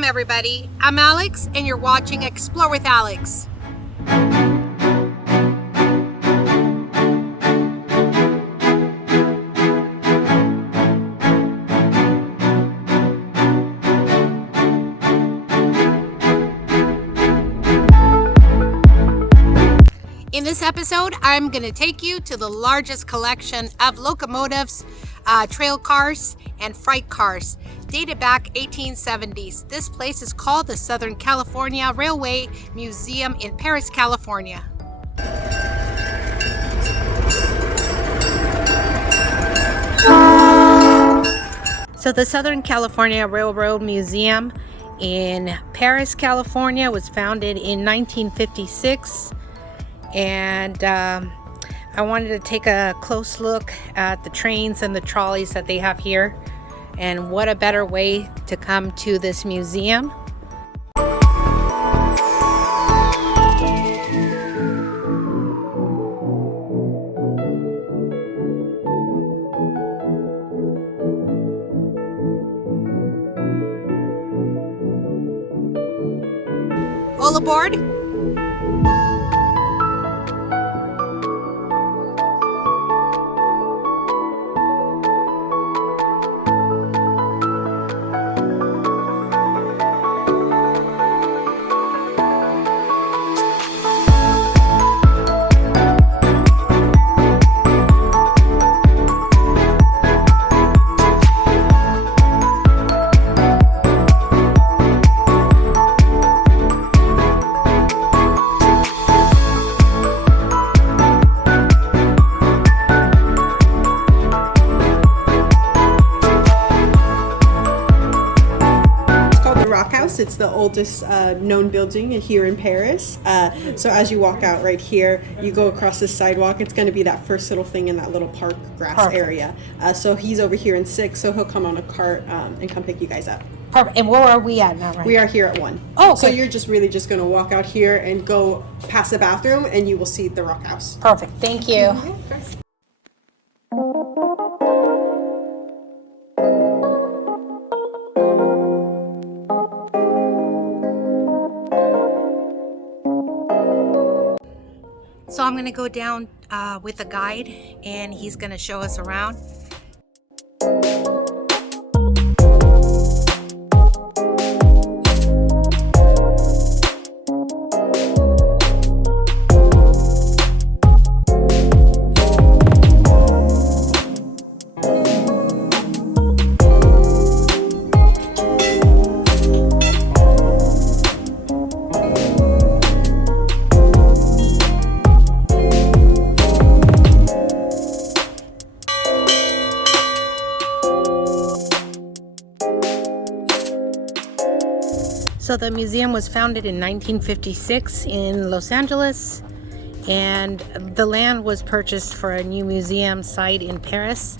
Welcome everybody, I'm Alex and you're watching Explore with Alex. In this episode, I'm going to take you to the largest collection of locomotives, trail cars, and freight cars, dated back 1870s. This place is called the Southern California Railway Museum in Perris, California. So the Southern California Railroad Museum in Perris, California was founded in 1956. And I wanted to take a close look at the trains and the trolleys that they have here, and what a better way to come to this museum. All aboard! It's the oldest known building here in Paris. So as you walk out right here, you go across this sidewalk. It's going to be that first little thing in that little park grass area. So he's over here in 6, so he'll come on a cart and come pick you guys up. Perfect. And where are we at now? Right? We are here at 1. Oh, so you're just really just going to walk out here and go past the bathroom, and you will see the rock house. Perfect. Thank you. So I'm going to go down with a guide, and he's going to show us around. So the museum was founded in 1956 in Los Angeles, and the land was purchased for a new museum site in Paris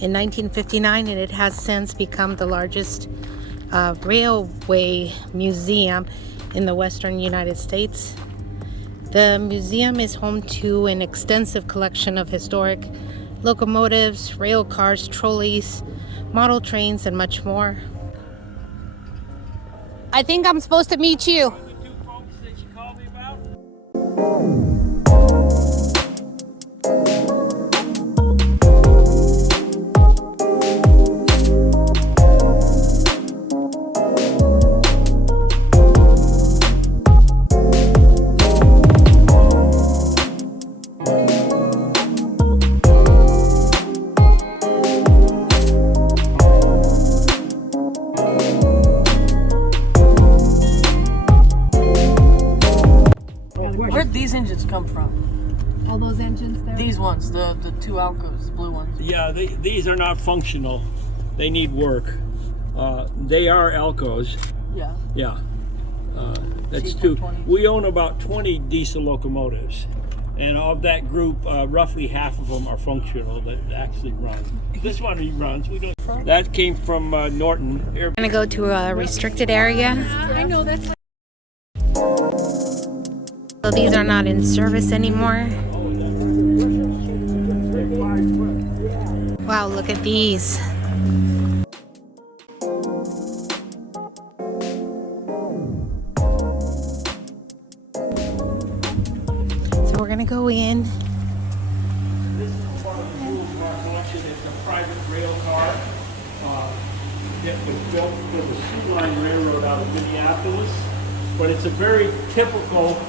in 1959, and it has since become the largest railway museum in the western United States. The museum is home to an extensive collection of historic locomotives, rail cars, trolleys, model trains, and much more. I think I'm supposed to meet you. The 2 folks that you called me about? Where'd these engines come from? All those engines there? These ones, the 2 Alcos, the blue ones. Yeah, these are not functional. They need work. They are Alcos. Yeah. Yeah. That's 2. We own about 20 diesel locomotives. And of that group, roughly half of them are functional that actually run. This one runs. We don't. That came from Norton. We're going to go to a restricted area. I know that's. So these are not in service anymore. Wow, look at these. gonna go in. This is one of the jewels of our collection. It's a private rail car. It was built for the Sioux Line Railroad out of Minneapolis, but it's a very typical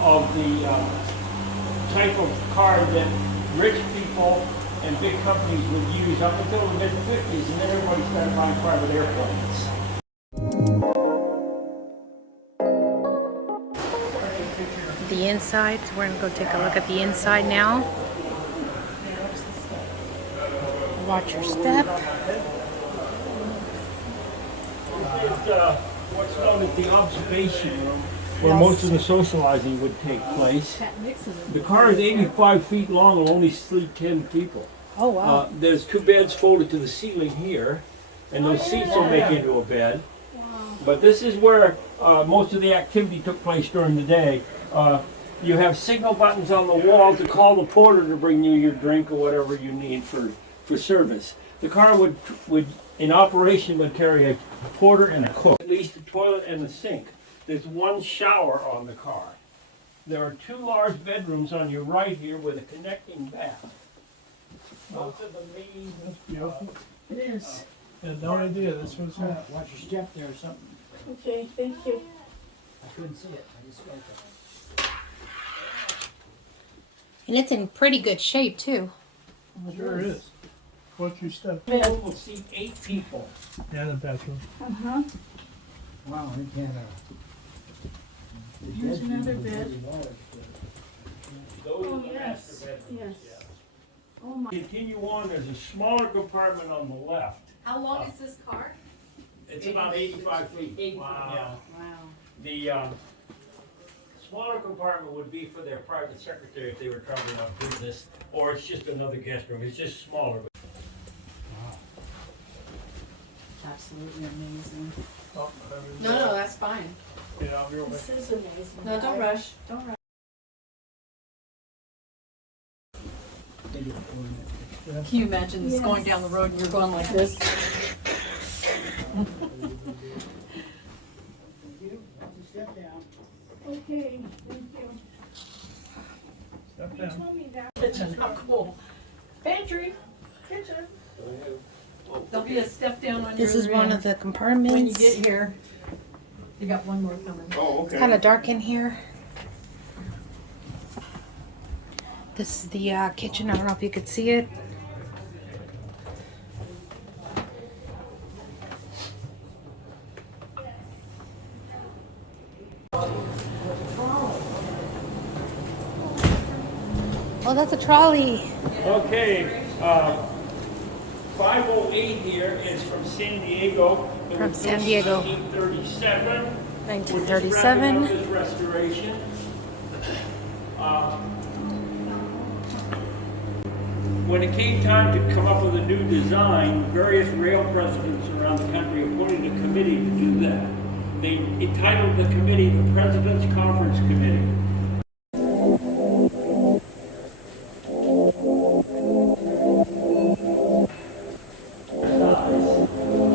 of the type of car that rich people and big companies would use up until the mid-50s, and then everybody started buying private airplanes. The inside, so we're gonna go take a look at the inside now. Watch your step. It's what's known as the observation room, where most of the socializing would take place. The car is 85 feet long and will only sleep 10 people. Oh wow. There's 2 beds folded to the ceiling here, and those seats will make into a bed. But this is where most of the activity took place during the day. You have signal buttons on the wall to call the porter to bring you your drink or whatever you need for service. The car would in operation would carry a porter and a cook, at least a toilet and a sink. There's 1 shower on the car. There are 2 large bedrooms on your right here with a connecting bath. Those are the main. That's beautiful. It is. I had no idea this was here. Watch your step there or something. Okay, thank you. I couldn't see it. I just felt it. And it's in pretty good shape too. Sure is. Watch your step. Bed will seat 8 people. Yeah, the bathroom. Uh-huh. Wow, we can't. Here's another bed. Those Oh, are the yes, master bedrooms. yes. Yeah. Oh my. Continue on, there's a smaller compartment on the left. How long is this car? It's about 85 feet. Wow. The smaller compartment would be for their private secretary if they were traveling on business, or it's just another guest room. It's just smaller. Absolutely amazing. Oh, No, that's fine. Get out of your way. This is amazing. No, don't rush. Don't rush. Can you imagine this going down the road and you're going like this? Step down. Okay, thank you. Step down. Told me that. Kitchen, how cool. Pantry, kitchen. There'll be a step down on your This is other one end. of the When you compartments. get here, you got one more coming. Oh, It's kind of dark in here. This is the kitchen. I don't know if you could see it. Oh, that's a trolley. Okay, 508 here is from San Diego. It From was San built Diego. 1937. 1937. We're just wrapping up this restoration. When it came time to come up with a new design, various rail presidents around the country appointed a committee to do that. They entitled the committee the President's Conference Committee.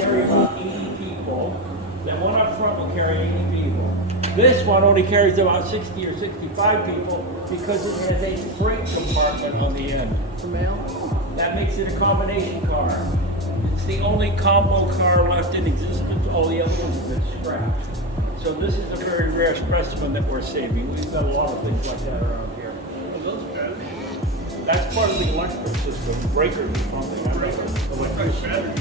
Carry about 80 people. That one up front will carry 80 people. This one only carries about 60 or 65 people because it has a freight compartment on the end. For mail? That makes it a combination car. It's the only combo car left in existence. All the other ones have been scrapped. So this is a very rare specimen that we're saving. We've got a lot of things like that around here. That's part of the electrical system. Breakers or something. Electric battery.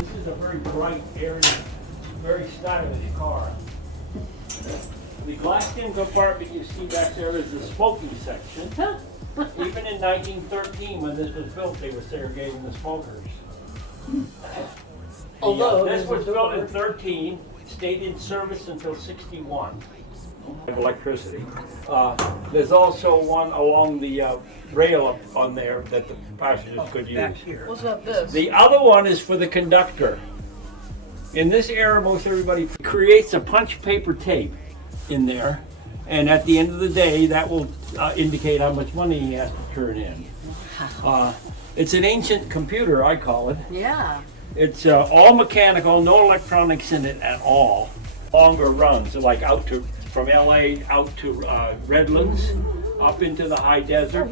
This is a very bright area, very stylish car. The glass skin compartment you see back there is the smoking section. Even in 1913, when this was built, they were segregating the smokers. Although This was there's a built in door. 13, stayed in service until 61. Electricity. There's also one along the rail up on there that the passengers could use. What's up this? The other one is for the conductor. In this era, most everybody creates a punch paper tape in there, and at the end of the day, that will indicate how much money he has to turn in. It's an ancient computer, I call it. Yeah. It's all mechanical, no electronics in it at all. Longer runs, like out to from LA out to Redlands, up into the high desert.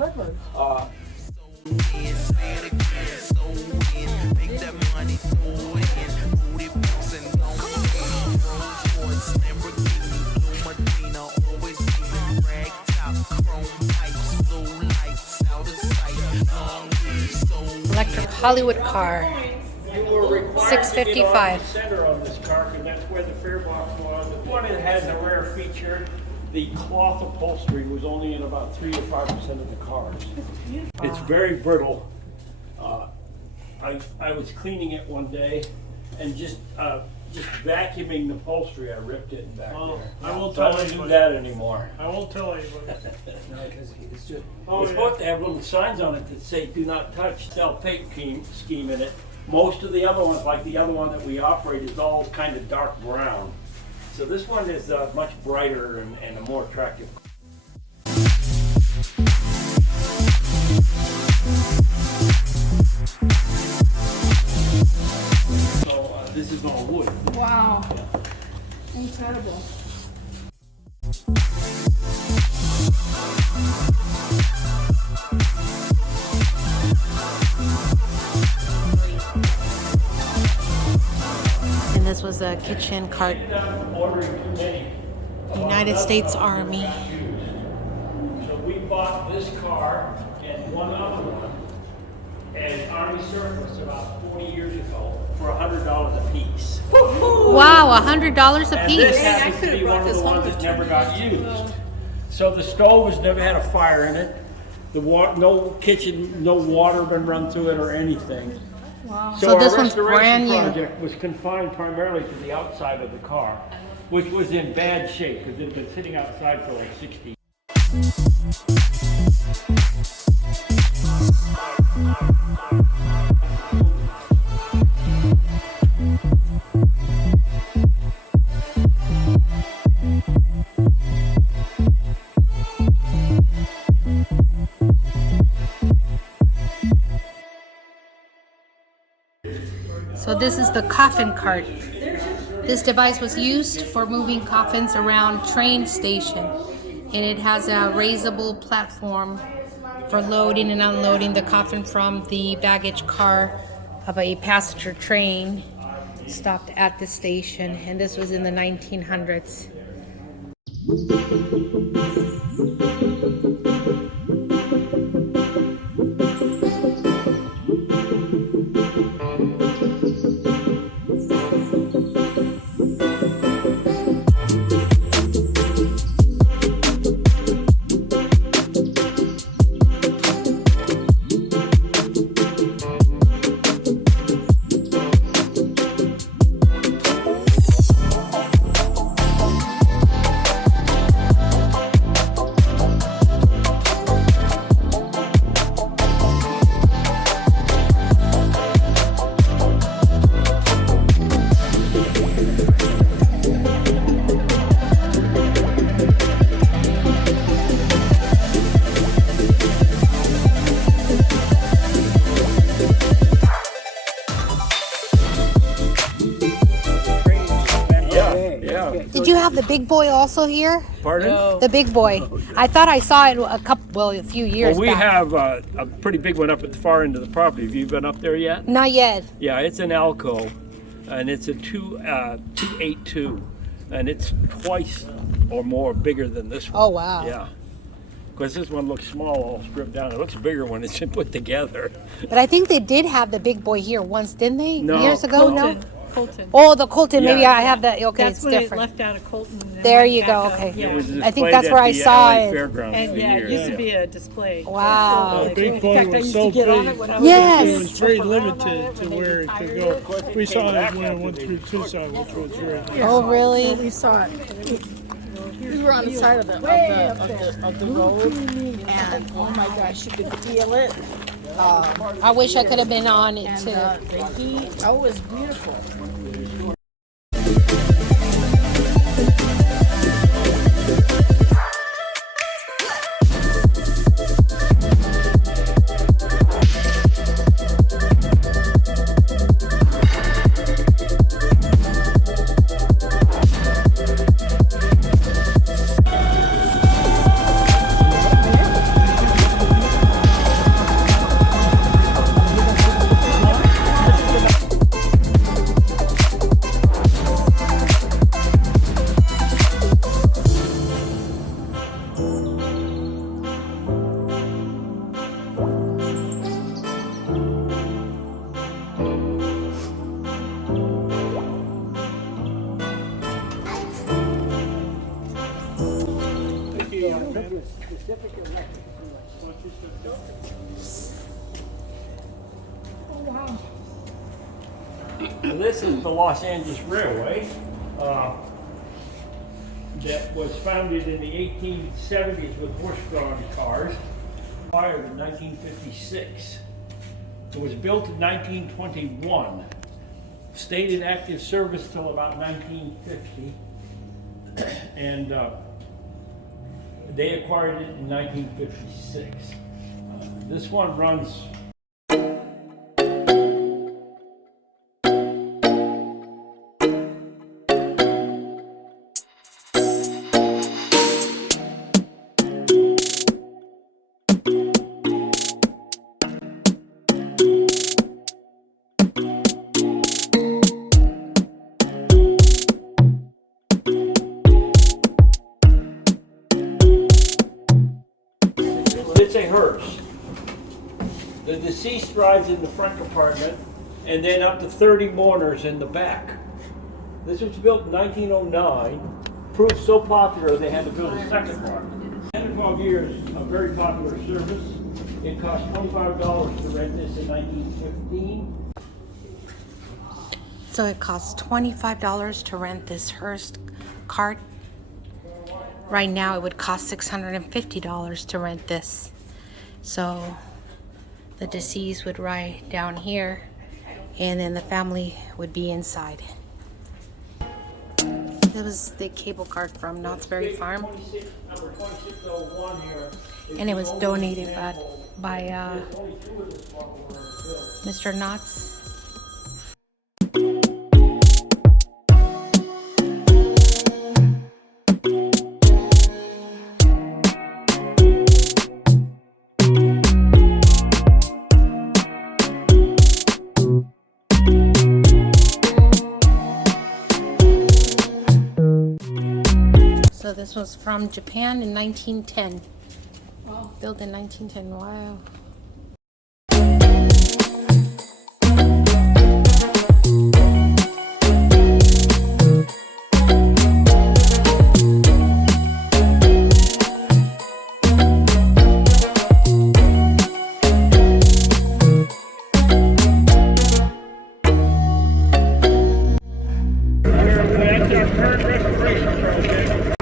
Electric Hollywood car. You were required to get on $6.55. the center of this car, because that's where the fare box was. The one that has a rare feature, the cloth upholstery was only in about 3 to 5% of the cars. It's very brittle. I was cleaning it one day, and just vacuuming the upholstery, I ripped it back Oh, there. I won't So I tell don't do anybody. that anymore. I won't tell anybody. No, because it's just, Oh, It's yeah. supposed to have little signs on it that say "Do not touch." Self-paint scheme in it. Most of the other ones, like the other one that we operate, is all kind of dark brown. So this one is much brighter and a more attractive. So this is all wood. Wow. Incredible. And this was a kitchen cart. Ordering too many. United States Army. So we bought this car and one other one as Army surplus about 40 years ago for $100 a piece. Wow, $100 a And this piece. happens to be one of the ones that never got used. So the stove has never had a fire in it. The no kitchen, no water been run through it or anything. Wow. So our this one's restoration brand new. project was confined primarily to the outside of the car, which was in bad shape because it had been sitting outside for like 60 years. So this is the coffin cart. This device was used for moving coffins around train station, and it has a raisable platform for loading and unloading the coffin from the baggage car of a passenger train stopped at the station, and this was in the 1900s. Did you have the big boy also here? Pardon? The big boy. I thought I saw it a few years Well, we back. have a pretty big one up at the far end of the property. Have you been up there yet? Not yet. Yeah, it's an Alco, and it's a 282, and it's twice or more bigger than this one. Oh, wow. Yeah. Because this one looks small, all stripped down. It looks bigger when it's put together. But I think they did have the big boy here once, didn't they? No, Years ago? No? Colton. Oh, the Colton. Maybe Yeah. I have that. Okay, That's it's when it different. left out of Colton. and There went you back go, up. okay. Yeah. It was I think displayed that's at where I the saw LA it. Fairgrounds And for yeah, it years. used to be a display. Wow. Really Big cool. boy In fact, I was used so to get on big. it when I was Yes. a kid It and was very jump around on limited it to when they where it could retired go. it. We saw back it when it after went they through Tucson, which was very Oh, So really? we saw it. We were on the side of the road, and oh my gosh, you could feel it. I wish I could have been on it And too. the heat, oh, it was beautiful. key on it. And this is the Los Angeles Railway that was founded in the 1870s with horse-drawn cars, fired in 1956. It was built in 1921, stayed in active service till about 1950, and they acquired it in 1956. This one runs it's a hearse. The deceased rides in the front compartment and then up to 30 mourners in the back. This was built in 1909, proved so popular they had to build a second one. 10 to 12 years, a very popular service. It cost $25 to rent this in 1915. So it costs $25 to rent this hearse cart. Right now it would cost $650 to rent this. So the deceased would ride down here and then the family would be inside. It was the cable cart from Knott's Berry Farm, Number 2601 here. and it was donated by Mr. Knott's. So this was from Japan in 1910. Wow. Built in 1910. Wow. That's our current restoration project.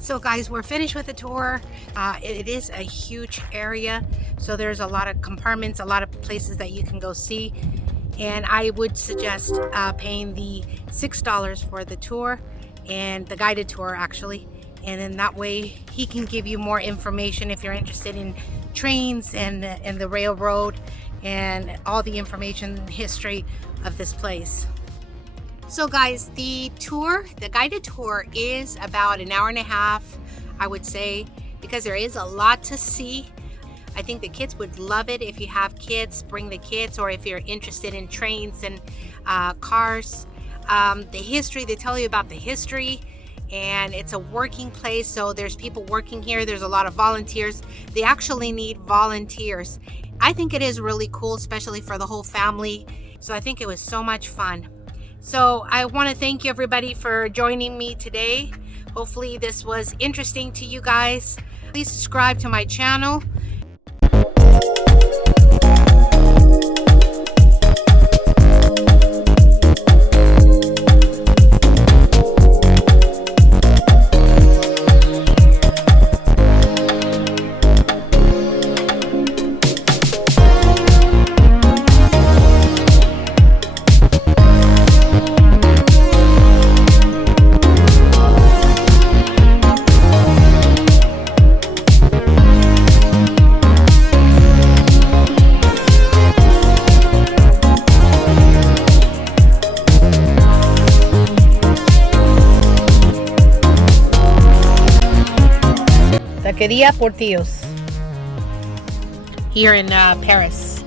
So guys, we're finished with the tour. It is a huge area, so there's a lot of compartments, a lot of places that you can go see, and I would suggest paying the $6 for the tour, and the guided tour actually, and then that way he can give you more information if you're interested in trains and the railroad and all the information history of this place. So guys, the guided tour is about an hour and a half, I would say, because there is a lot to see. I think the kids would love it. If you have kids, bring the kids, or if you're interested in trains and cars. The history, they tell you about the history, and it's a working place, so there's people working here. There's a lot of volunteers. They actually need volunteers. I think it is really cool, especially for the whole family. So I think it was so much fun. So I want to thank you everybody for joining me today. Hopefully this was interesting to you guys. Please subscribe to my channel. Taqueria Portillo's here in Perris.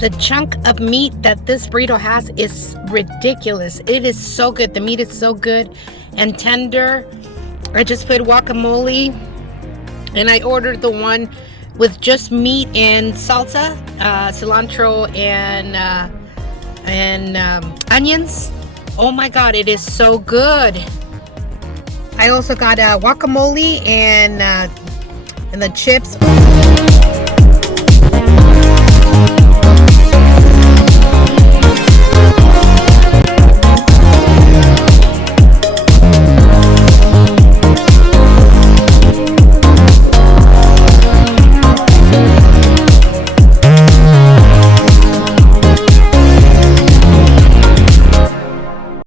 The chunk of meat that this burrito has is ridiculous. It is so good. The meat is so good and tender. I just put guacamole, and I ordered the one with just meat and salsa, cilantro, and onions. Oh my God, it is so good. I also got guacamole and the chips.